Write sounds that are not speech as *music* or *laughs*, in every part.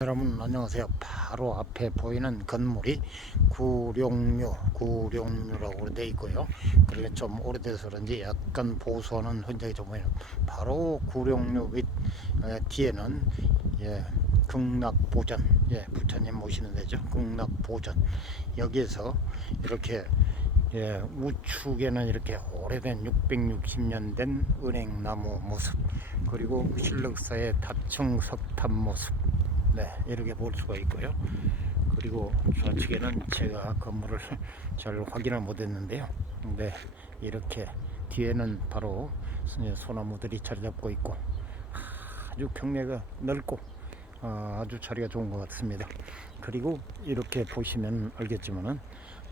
여러분 안녕하세요. 바로 앞에 보이는 건물이 구룡류, 구룡류라고 되어 있고요. 그리고 좀 오래돼서 그런지 약간 보수하는 흔적이 좀 보이는 바로 구룡류 밑 에, 뒤에는 예, 극락보전, 예, 부처님 모시는 데죠. 극락보전 여기에서 이렇게 예, 우측에는 이렇게 오래된 660년 된 은행나무 모습 그리고 신력사의 다층 석탑 모습 네, 이렇게 볼 수가 있고요. 그리고 좌측에는 제가 건물을 *laughs* 잘 확인을 못했는데요. 네, 이렇게 뒤에는 바로 소나무들이 자리 잡고 있고 아주 경내가 넓고 어, 아주 자리가 좋은 것 같습니다. 그리고 이렇게 보시면 알겠지만은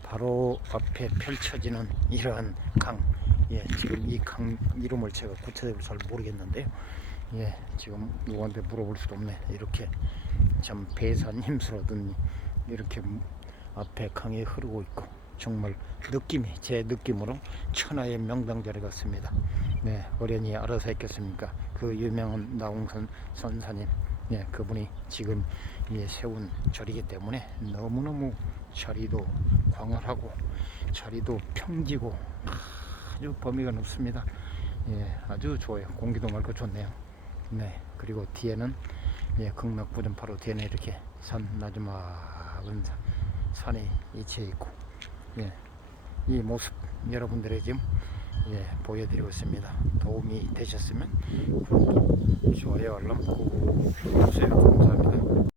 바로 앞에 펼쳐지는 이러한 강, 예, 지금 이 강 이름을 제가 구체적으로 잘 모르겠는데요. 예, 지금 누구한테 물어볼 수도 없네. 이렇게 참 배산 힘스러든 이렇게 앞에 강이 흐르고 있고 정말 느낌이 제 느낌으로 천하의 명당자리 같습니다. 네, 어련히 알아서 했겠습니까? 그 유명한 나홍선 선사님, 예, 그분이 지금 예, 세운 절이기 때문에 너무너무 자리도 광활하고 자리도 평지고 아주 범위가 넓습니다. 예, 아주 좋아요. 공기도 맑고 좋네요. 네, 그리고 뒤에는 예, 극락부전 바로 뒤에는 이렇게 산 나주막은 산- 산이 이치해 있고 예, 이 모습 여러분들의 지금 예, 보여드리고 있습니다. 도움이 되셨으면 좋아요, 알람 꾹. 감사합니다.